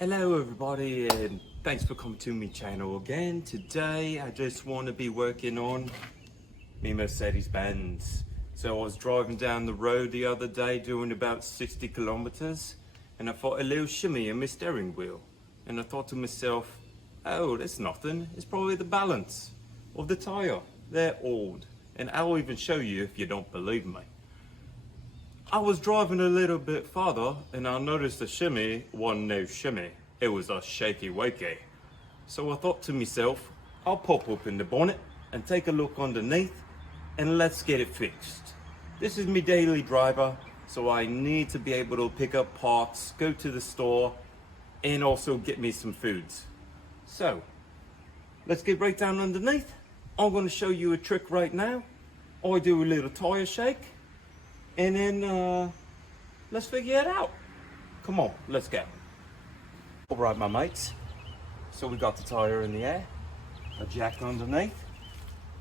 Hello everybody, and thanks for coming to my channel again. Today I just want to be working on my Mercedes Benz. So I was driving down the road the other day doing about 60 kilometers, and I felt a little shimmy in my steering wheel, and I thought to myself, oh, that's nothing, it's probably the balance of the tire. They're old, and I'll even show you if you don't believe me. I was driving a little bit farther and I noticed the shimmy wasn't no shimmy, it was a shaky wakey. So I thought to myself, I'll pop open the bonnet and take a look underneath and let's get it fixed. This is my daily driver, so I need to be able to pick up parts, go to the store, and also get me some foods. So, let's get right down underneath. I'm going to show you a trick right now. I do a little tire shake. And then let's figure it out. Come on, let's go. All right, my mates. So we got the tire in the air, a jack underneath.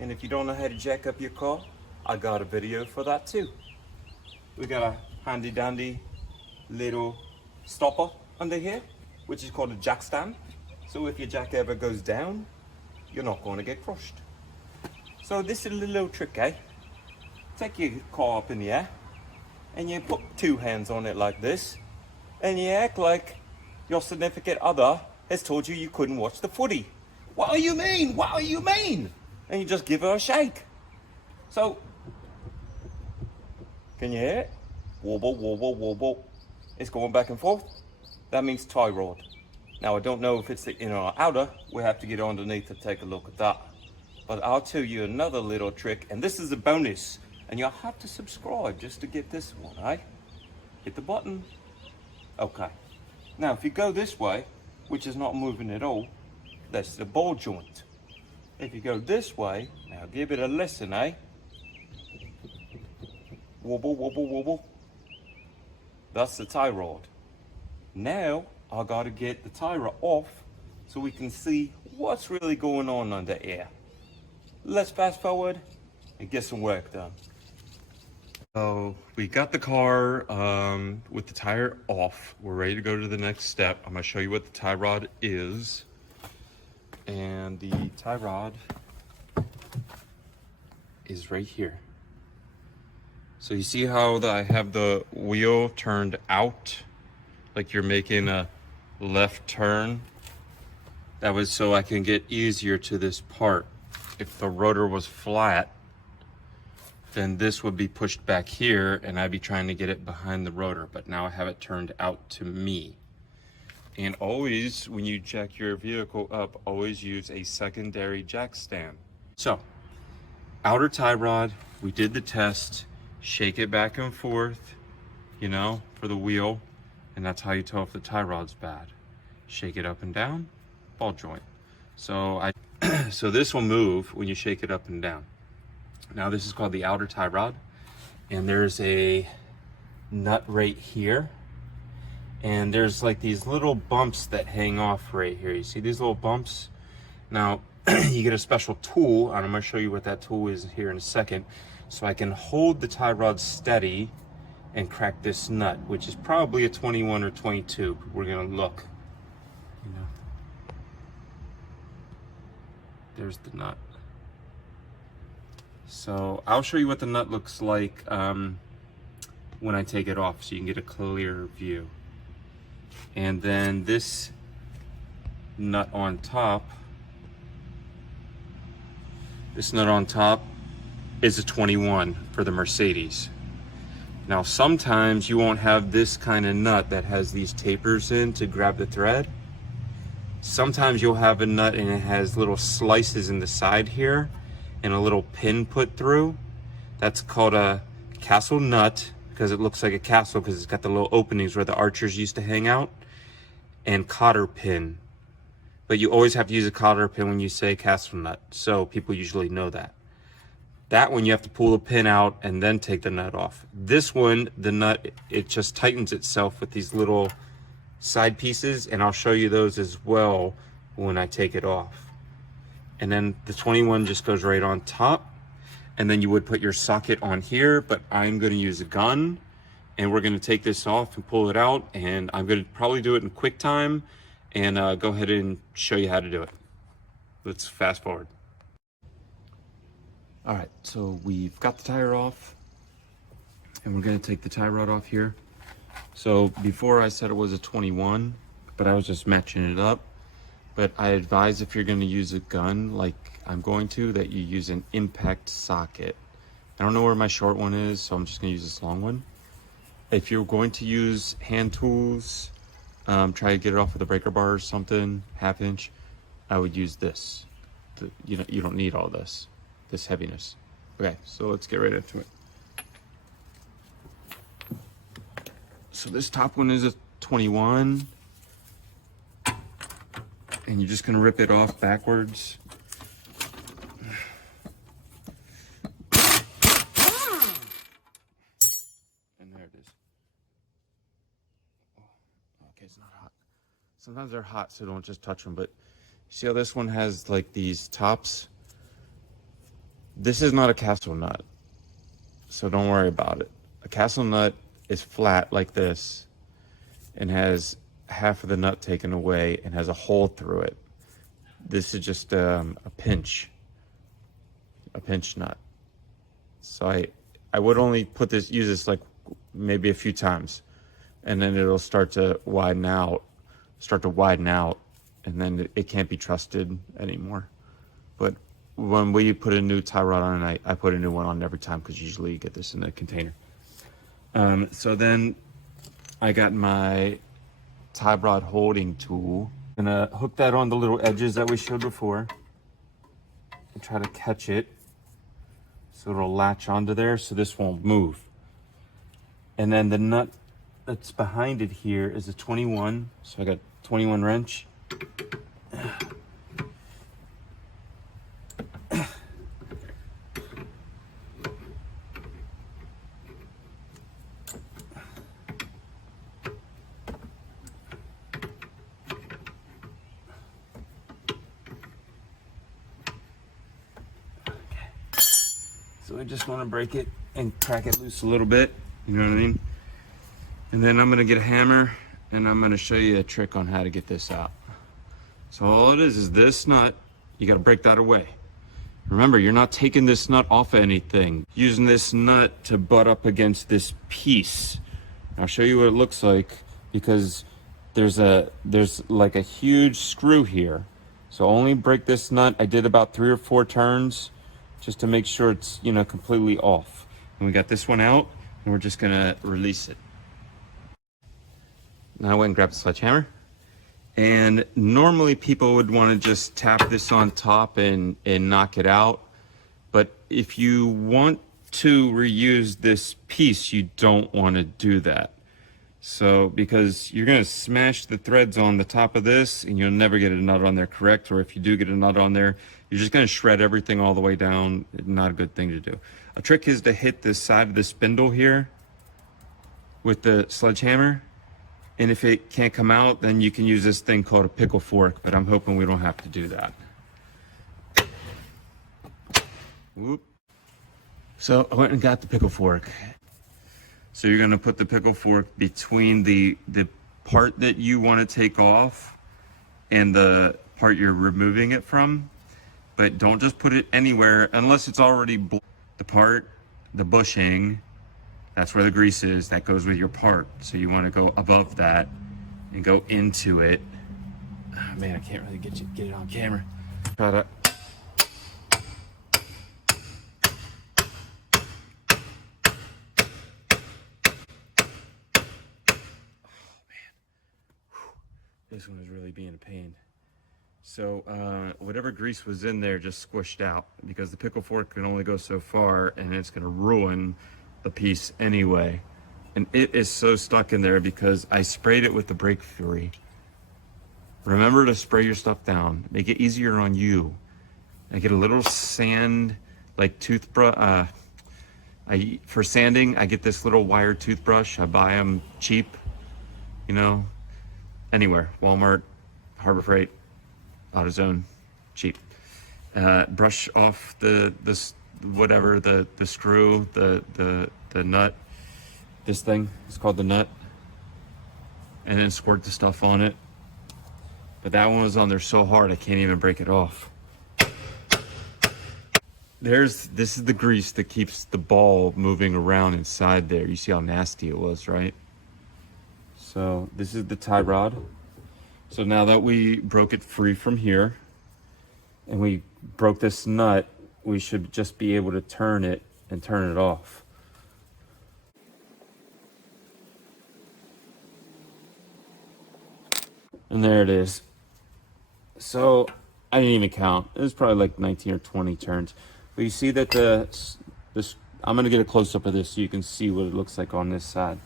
And if you don't know how to jack up your car, I got a video for that too. We got a handy dandy little stopper under here, which is called a jack stand. So if your jack ever goes down, you're not going to get crushed. So this is a little trick, eh? Take your car up in the air and you put two hands on it like this and you act like your significant other has told you you couldn't watch the footy. What do you mean? What do you mean? And you just give her a shake. So, can you hear it? Wobble, wobble, wobble. It's going back and forth. That means tie rod. Now I don't know if it's the inner or outer. We have to get underneath to take a look at that. But I'll tell you another little trick, and this is a bonus. And you'll have to subscribe just to get this one, eh? Hit the button. Okay. Now, if you go this way, which is not moving at all, that's the ball joint. If you go this way, now give it a listen, eh? Wobble, wobble, wobble. That's the tie rod. Now, I gotta get the tire off so we can see what's really going on under here. Let's fast forward and get some work done. So we got the car with the tire off. We're ready to go to the next step. I'm gonna show you what the tie rod is. And the tie rod is right here. So you see how I have the wheel turned out, like you're making a left turn? That was so I can get easier to this part. If the rotor was flat, then this would be pushed back here and I'd be trying to get it behind the rotor, but now I have it turned out to me. And always, when you jack your vehicle up, always use a secondary jack stand. So, outer tie rod, we did the test, shake it back and forth, you know, for the wheel, and that's how you tell if the tie rod's bad. Shake it up and down, ball joint. So so this will move when you shake it up and down. Now this is called the outer tie rod, and there's a nut right here, and there's like these little bumps that hang off right here. You see these little bumps? Now you get a special tool, and I'm going to show you what that tool is here in a second, so I can hold the tie rod steady and crack this nut, which is probably a 21 or 22. We're going to look, you know. There's the nut. So I'll show you what the nut looks like when I take it off so you can get a clearer view. And then this nut on top, is a 21 for the Mercedes. Now sometimes you won't have this kind of nut that has these tapers in to grab the thread. Sometimes you'll have a nut and it has little slices in the side here and a little pin put through. That's called a castle nut because it looks like a castle because it's got the little openings where the archers used to hang out. And cotter pin. But you always have to use a cotter pin when you say castle nut, so people usually know that. That one you have to pull the pin out and then take the nut off. This one, the nut, it just tightens itself with these little side pieces, and I'll show you those as well when I take it off. And then the 21 just goes right on top, and then you would put your socket on here, but I'm going to use a gun and we're going to take this off and pull it out, and I'm going to probably do it in QuickTime and go ahead and show you how to do it. Let's fast forward. All right, so we've got the tire off, and we're gonna take the tie rod off here. So before I said it was a 21, but I was just matching it up. But I advise if you're gonna use a gun like I'm going to, that you use an impact socket. I don't know where my short one is, so I'm just gonna use this long one. If you're going to use hand tools, try to get it off with a breaker bar or something, 1/2 inch, I would use this. You don't need all this heaviness. Okay, so let's get right into it. So this top one is a 21, and you're just gonna rip it off backwards. And there it is. Okay, it's not hot. Sometimes they're hot, so don't just touch them, but see how this one has like these tops? This is not a castle nut, so don't worry about it. A castle nut is flat like this and has half of the nut taken away and has a hole through it. This is just a pinch nut. So I would only use this like maybe a few times, and then it'll start to widen out, and then it can't be trusted anymore. But when we put a new tie rod on, I put a new one on every time, because usually you get this in a container. So then I got my tie rod holding tool. I'm gonna hook that on the little edges that we showed before and try to catch it so it'll latch onto there so this won't move. And then the nut that's behind it here is a 21. So I got 21 wrench. So I just want to break it and crack it loose a little bit, you know what I mean? And then I'm gonna get a hammer and I'm gonna show you a trick on how to get this out. So all it is this nut, you gotta break that away. Remember, you're not taking this nut off of anything. Using this nut to butt up against this piece. I'll show you what it looks like, because there's like a huge screw here. So only break this nut. I did about 3 or 4 turns just to make sure it's, completely off. And we got this one out, and we're just gonna release it. Now I went and grabbed the sledgehammer. And normally people would want to just tap this on top and knock it out. But if you want to reuse this piece, you don't want to do that. So, because you're going to smash the threads on the top of this and you'll never get a nut on there correct. Or if you do get a nut on there, you're just going to shred everything all the way down. Not a good thing to do. A trick is to hit the side of the spindle here with the sledgehammer. And if it can't come out, then you can use this thing called a pickle fork, but I'm hoping we don't have to do that. Whoop. So I went and got the pickle fork. So you're gonna put the pickle fork between the part that you want to take off and the part you're removing it from. But don't just put it anywhere unless it's already the bushing. That's where the grease is. That goes with your part. So you want to go above that and go into it. Oh, man, I can't really get it on camera. Try to. Oh, man. This one is really being a pain. So whatever grease was in there just squished out, because the pickle fork can only go so far, and it's going to ruin the piece anyway. And it is so stuck in there because I sprayed it with the brake fury. Remember to spray your stuff down. Make it easier on you. I get a little sand, like toothbrush. For sanding, I get this little wire toothbrush. I buy them cheap, anywhere. Walmart, Harbor Freight, AutoZone, cheap. Brush off the screw, the nut. This thing is called the nut. And then squirt the stuff on it. But that one was on there so hard I can't even break it off. This is the grease that keeps the ball moving around inside there. You see how nasty it was, right? So this is the tie rod. So now that we broke it free from here and we broke this nut, we should just be able to turn it and turn it off. And there it is. So I didn't even count. It was probably like 19 or 20 turns. But you see that I'm gonna get a close up of this so you can see what it looks like on this side.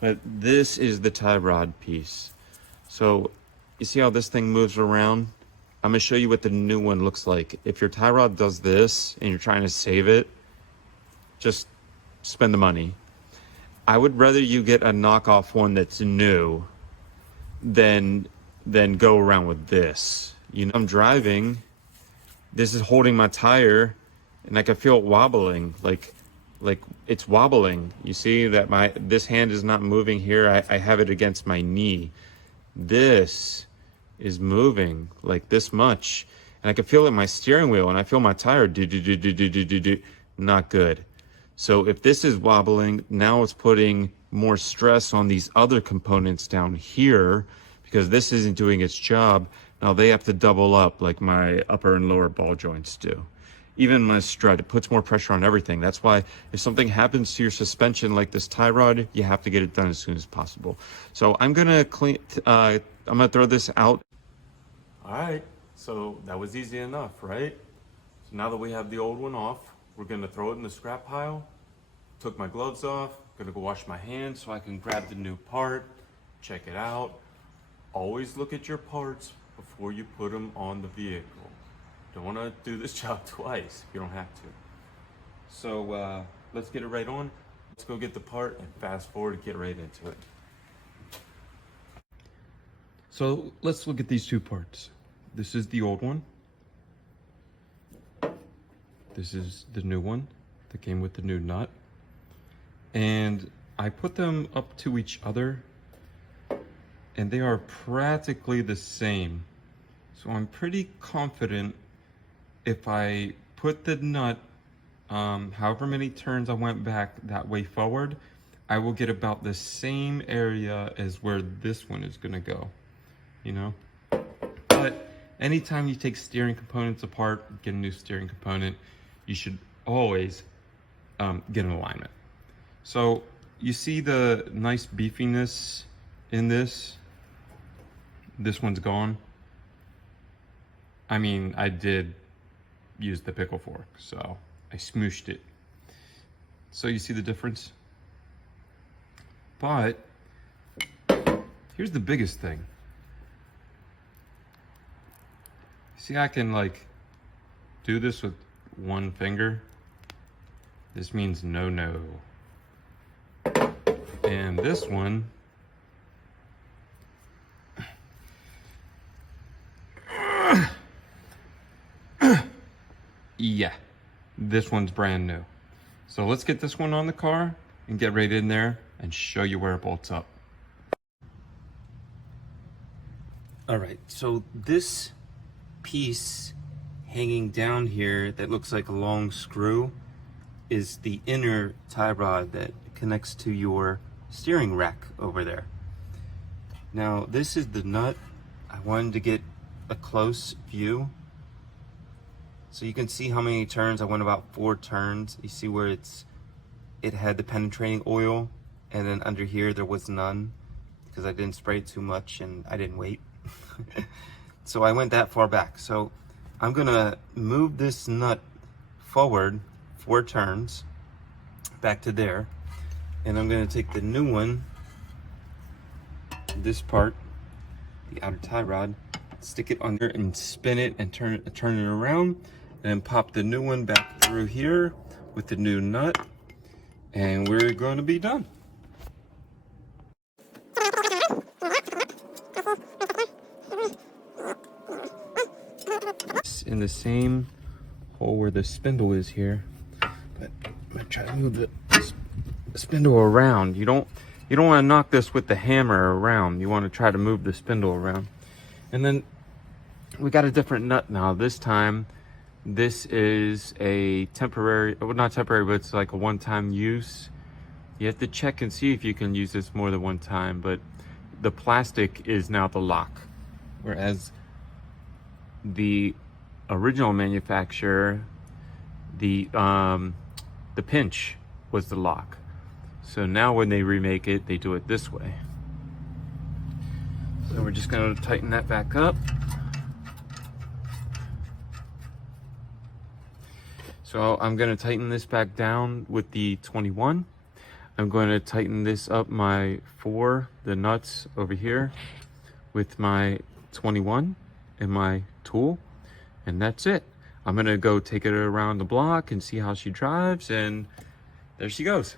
But this is the tie rod piece. So you see how this thing moves around? I'm gonna show you what the new one looks like. If your tie rod does this and you're trying to save it, just spend the money. I would rather you get a knockoff one that's new than go around with this. You know, I'm driving, this is holding my tire and I can feel it wobbling, like it's wobbling. You see that this hand is not moving here. I have it against my knee. This is moving like this much, and I can feel it in my steering wheel, and I feel my tire do. Not good. So if this is wobbling, now it's putting more stress on these other components down here because this isn't doing its job. Now they have to double up like my upper and lower ball joints do. Even my strut, it puts more pressure on everything. That's why if something happens to your suspension like this tie rod, you have to get it done as soon as possible. So I'm gonna I'm gonna throw this out. All right, so that was easy enough, right? So now that we have the old one off, we're gonna throw it in the scrap pile. Took my gloves off, gonna go wash my hands so I can grab the new part, check it out. Always look at your parts before you put them on the vehicle. Don't want to do this job twice if you don't have to. So let's get it right on. Let's go get the part and fast forward and get right into it. So let's look at these two parts. This is the old one. This is the new one that came with the new nut. And I put them up to each other and they are practically the same. So I'm pretty confident if I put the nut, however many turns I went back that way forward, I will get about the same area as where this one is gonna go, you know? But anytime you take steering components apart, get a new steering component, you should always get an alignment. So you see the nice beefiness in this? This one's gone. I mean, I did use the Pickle Fork, so I smooshed it. So you see the difference? But here's the biggest thing. See, I can like do this with one finger. This means no. And this one, yeah, this one's brand new. So let's get this one on the car and get right in there and show you where it bolts up. All right, so this piece hanging down here that looks like a long screw is the inner tie rod that connects to your steering rack over there. Now, this is the nut. I wanted to get a close view so you can see how many turns. I went about 4 turns. You see where it had the penetrating oil, and then under here there was none because I didn't spray it too much and I didn't wait. So I went that far back. So I'm gonna move this nut forward 4 turns back to there, and I'm gonna take the new one, this part, the outer tie rod, stick it under and spin it and turn it around, and then pop the new one back through here with the new nut, and we're going to be done. It's in the same hole where the spindle is here, but I'm gonna try to move the spindle around. You don't want to knock this with the hammer around. You want to try to move the spindle around. And then we got a different nut now. This time, this is a temporary, well, not temporary, but it's like a one-time use. You have to check and see if you can use this more than one time, but the plastic is now the lock, whereas the original manufacturer, the pinch was the lock. So now when they remake it, they do it this way. So we're just going to tighten that back up. So I'm going to tighten this back down with the 21. I'm going to tighten this up the nuts over here with my 21 and my tool, and that's it. I'm going to go take it around the block and see how she drives, and there she goes.